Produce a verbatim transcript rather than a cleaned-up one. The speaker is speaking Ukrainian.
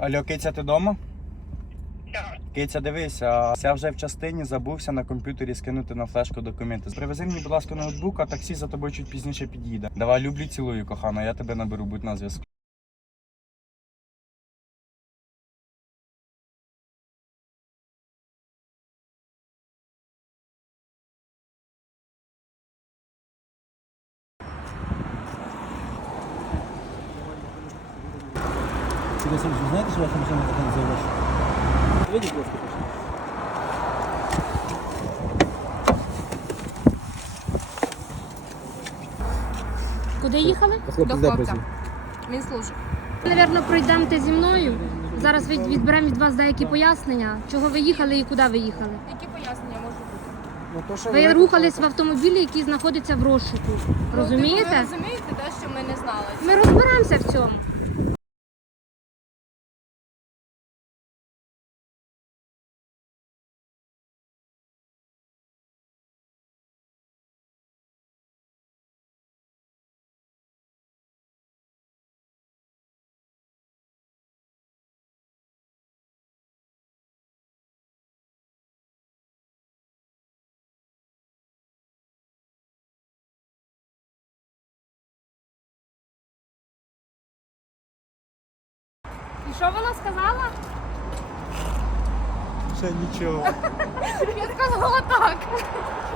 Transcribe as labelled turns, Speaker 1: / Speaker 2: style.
Speaker 1: Алло, Киця, ти вдома?
Speaker 2: Так.
Speaker 1: Киця, дивися, я вже в частині забувся на комп'ютері скинути на флешку документи. Привези мені, будь ласка, ноутбук, а таксі за тобою чуть пізніше під'їде. Давай, люблю, цілую, кохана, я тебе наберу, будь на зв'язку.
Speaker 3: Сергій Васильович, ви знаєте, що ваша машина така не заявляє? Вийдіть, будь ласка, прошу.
Speaker 4: Куди їхали?
Speaker 3: Хлопець де працює?
Speaker 5: Він служить.
Speaker 4: Навірно, пройдемте зі мною. Зараз від- відберемо від вас деякі пояснення, чого ви їхали і куди ви їхали.
Speaker 5: Які пояснення можуть бути?
Speaker 3: Ну, то, що
Speaker 4: Ви рухались в автомобілі, який знаходиться в розшуку.
Speaker 5: Ви
Speaker 4: Розумієте?
Speaker 5: розумієте те, що ми не знали?
Speaker 4: Ми розберемося в цьому. І що вона сказала?
Speaker 1: Ще нічого.
Speaker 5: Я сказала так.